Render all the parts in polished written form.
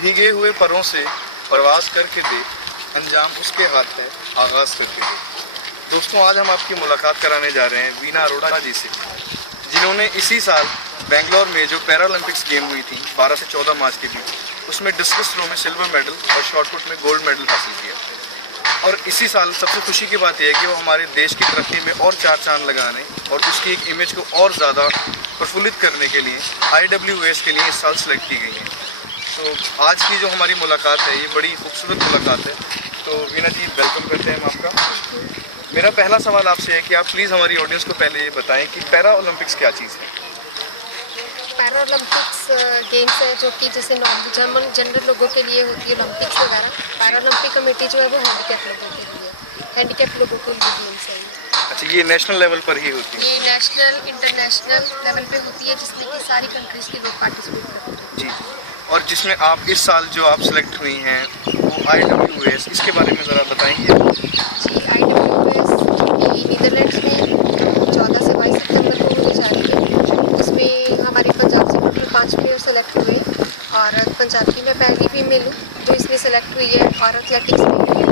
भीगे हुए परों से प्रवास करके दे, अंजाम उसके हाथ है आगाज़ करके दे। दोस्तों, आज हम आपकी मुलाकात कराने जा रहे हैं वीना अरोड़ा जी से, जिन्होंने इसी साल बेंगलोर में जो पैरालंपिक्स गेम हुई थी 12 से 14 मार्च के बीच, उसमें डिस्कस थ्रो में सिल्वर मेडल और शॉटपुट में गोल्ड मेडल हासिल किया। और इसी साल सबसे खुशी की बात यह है कि वो हमारे देश की तरक्की में और 4 चांद लगाने और उसकी एक इमेज को और ज़्यादा प्रफुल्लित करने के लिए IWS के लिए इस साल सेलेक्ट की गई है। तो आज की जो हमारी मुलाकात है, ये बड़ी खूबसूरत मुलाकात है। तो वीना जी, वेलकम करते हैं हम आपका। मेरा पहला सवाल आपसे है कि आप प्लीज़ हमारी ऑडियंस को पहले ये बताएं कि पैरा ओलंपिक्स क्या चीज़ है। पैरा ओलंपिक्स गेम्स है जो कि जैसे नॉर्मल जनरल लोगों के लिए होती है ओलंपिक्स वगैरह। पैरा ओलंपिक कमेटी जो है वो हैंडीकैप लोगों के लिए, हैंडीकैप लोगों के लिए गेम्स है। अच्छा, ये नेशनल लेवल पर ही होती है? ये नेशनल इंटरनेशनल लेवल पे होती है, जिसमें कि सारी कंट्रीज़ के लोग पार्टिसिपेट करते हैं। जी, और जिसमें आप इस साल जो आप सेलेक्ट हुई हैं वो IWS, इसके बारे में ज़रा बताएंगे। जी, IWS की नीदरलैंड्स में 14 से 22 सितंबर को होने जा रही है। उसमें हमारे पंजाब से टोटल 5 प्लेयर सेलेक्ट हुए और पंजाब की मैं पहली फीमेल हूँ जो इसमें सेलेक्ट हुई है और एथलेटिक्स में भी है।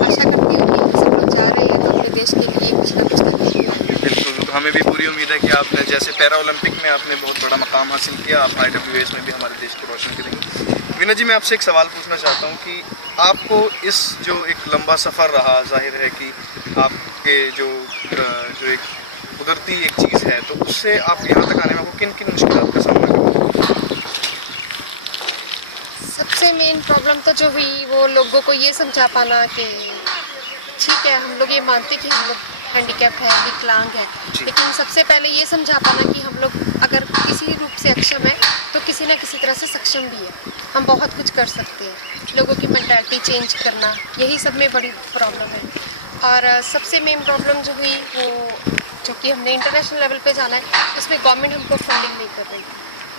आशा करती हूँ कि हम सब लोग जा रहे हैं तो अपने देश के लिए कुछ ना कुछ करेंगे। बिल्कुल, तो हमें भी पूरी उम्मीद है कि आपने जैसे पैरा ओलंपिक में आपने बहुत बड़ा मकाम हासिल किया, आप IWS में भी हमारे देश को रोशन करेंगे। वीना जी, मैं आपसे एक सवाल पूछना चाहता हूँ कि आपको इस जो एक लंबा सफ़र रहा, जाहिर है कि आपके जो एक कुदरती एक चीज़ है, तो उससे आप यहाँ तक आने में आपको किन किन मुश्किलात का सामना करना? सबसे मेन प्रॉब्लम तो जो हुई वो लोगों को ये समझा पाना कि ठीक है, हम लोग ये मानते कि हम लोग हैंडीकैप है, विकलांग है, लेकिन सबसे पहले ये समझा पाना कि हम लोग अगर किसी रूप से अक्षम है तो किसी न किसी तरह से सक्षम भी है, हम बहुत कुछ कर सकते हैं। लोगों की मेंटालिटी चेंज करना, यही सब में बड़ी प्रॉब्लम है। और सबसे मेन प्रॉब्लम जो हुई वो जो कि हमने इंटरनेशनल लेवल पे जाना है, उसमें गवर्नमेंट हमको फंडिंग नहीं कर रही,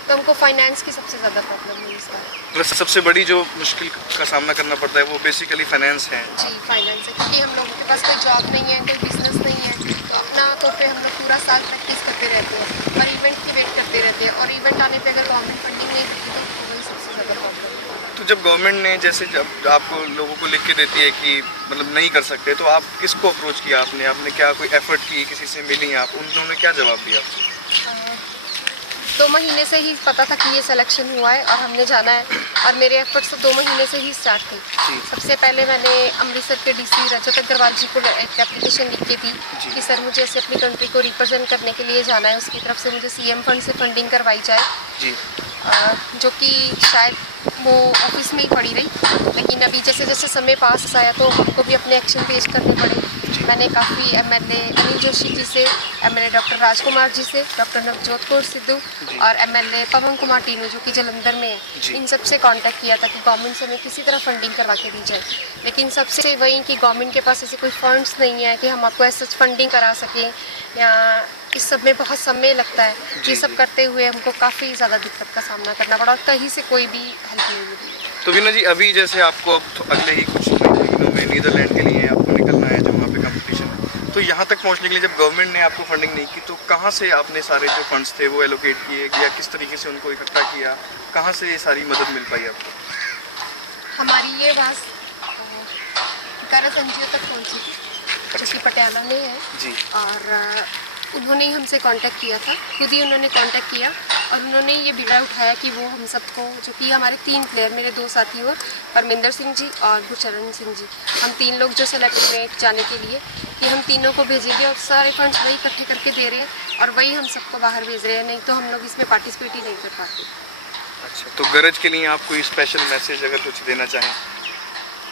तो हमको फाइनेंस की सबसे ज़्यादा प्रॉब्लम है इसका। प्लस सबसे बड़ी जो मुश्किल का सामना करना पड़ता है वो बेसिकली फाइनेंस है। जी, फाइनेंस है, क्योंकि हम लोगों के पास कोई जॉब नहीं है, कोई बिजनेस नहीं है, तो अपना तो पे हम लोग पूरा साल प्रैक्टिस करते रहते हैं और इवेंट की वेट करते रहते हैं, और इवेंट आने पे अगर गवर्नमेंट फंडिंग नहीं देती तो वही सबसे ज़्यादा प्रॉब्लम है। तो जब गवर्नमेंट ने जैसे जब आपको लोगों को लिख के देती है कि मतलब नहीं कर सकते, तो आप किसको अप्रोच किया आपने क्या कोई एफर्ट की, किसी से मिली आप, उन्होंने क्या जवाब दिया आपको? 2 महीने से ही पता था कि ये सिलेक्शन हुआ है और हमने जाना है, और मेरे एफर्ट्स तो 2 महीने से ही स्टार्ट थे। सबसे पहले मैंने अमृतसर के DC रजत अग्रवाल जी को एक एप्लीकेशन लिख के दी कि सर मुझे ऐसे अपनी कंट्री को रिप्रेजेंट करने के लिए जाना है, उसकी तरफ से मुझे CM फंड से फंडिंग करवाई जाए जी। जो कि शायद वो ऑफिस में ही पड़ी रही, लेकिन अभी जैसे जैसे समय पास आया तो हमको भी अपने एक्शन पेश करने पड़े। मैंने काफ़ी MLA अनिल जोशी जी से, MLA डॉक्टर राजकुमार जी से, डॉक्टर नवजोत कौर सिद्धू और MLA पवन कुमार टीनू जो कि जलंधर में है, इन सब से कांटेक्ट किया था कि गवर्नमेंट से हमें किसी तरह फंडिंग करवा के दी जाए। लेकिन सबसे वही कि गवर्नमेंट के पास ऐसे कोई फंड्स नहीं है कि हम आपको ऐसा फंडिंग करा सकें, या इस सब में बहुत समय लगता है। ये सब करते हुए हमको काफ़ी ज़्यादा दिक्कत का सामना करना पड़ा और कहीं से कोई भी हेल्प नहीं मिली। तो वीना जी, अभी जैसे आपको अब अगले ही कुछ महीनों में नीदरलैंड के लिए आपको निकलना है, जो वहाँ पे कंपटीशन है, तो यहाँ तक पहुँचने के लिए जब गवर्नमेंट ने आपको फंडिंग नहीं की, तो कहाँ से आपने सारे जो फंड्स थे वो एलोकेट किए, या किस तरीके से उनको इकट्ठा किया, कहाँ से ये सारी मदद मिल पाई आपको? हमारी ये बात गरज NGO तक पहुँची थी, जो कि पटियाला में है जी। और उन्होंने ही हमसे कांटेक्ट किया था, खुद ही उन्होंने कांटेक्ट किया और उन्होंने ये बीड़ा उठाया कि वो हम सबको, जो कि हमारे 3 प्लेयर, मेरे 2 साथी और परमिंदर सिंह जी और गुरचरण सिंह जी, हम 3 लोग जो सेलेक्ट हुए जाने के लिए, कि हम तीनों को भेजेंगे और सारे फंड्स वही इकट्ठे करके दे रहे हैं और वही हम सबको बाहर भेज रहे हैं, नहीं तो हम लोग इसमें पार्टिसिपेट ही नहीं कर पाते। अच्छा, तो गरज के लिए आप कोई स्पेशल मैसेज अगर कुछ देना चाहें?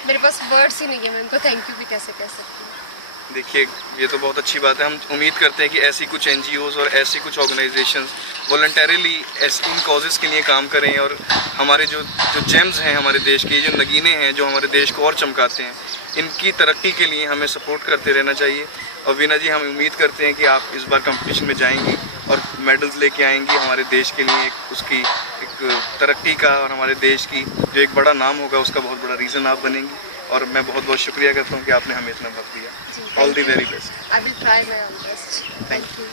मेरे पास वर्ड्स ही नहीं है, मैं उनको थैंक यू भी कैसे कह सकती हूँ। देखिए, ये तो बहुत अच्छी बात है। हम उम्मीद करते हैं कि ऐसी कुछ NGOs और ऐसी कुछ ऑर्गेनाइजेशंस वॉलंटरीली इन कॉजेज़ के लिए काम करें, और हमारे जो जेम्स हैं हमारे देश के, जो नगीने हैं जो हमारे देश को और चमकाते हैं, इनकी तरक्की के लिए हमें सपोर्ट करते रहना चाहिए। और वीना जी, हम उम्मीद करते हैं कि आप इस बार कंपटीशन में जाएंगी और मेडल्स लेके आएंगी हमारे देश के लिए, उसकी एक तरक्की का और हमारे देश की जो एक बड़ा नाम होगा उसका बहुत बड़ा रीज़न आप बनेंगी। और मैं बहुत बहुत शुक्रिया करता हूँ कि आपने हमें इतना वक्त दिया। All the very best. I will try my all best. Thank you.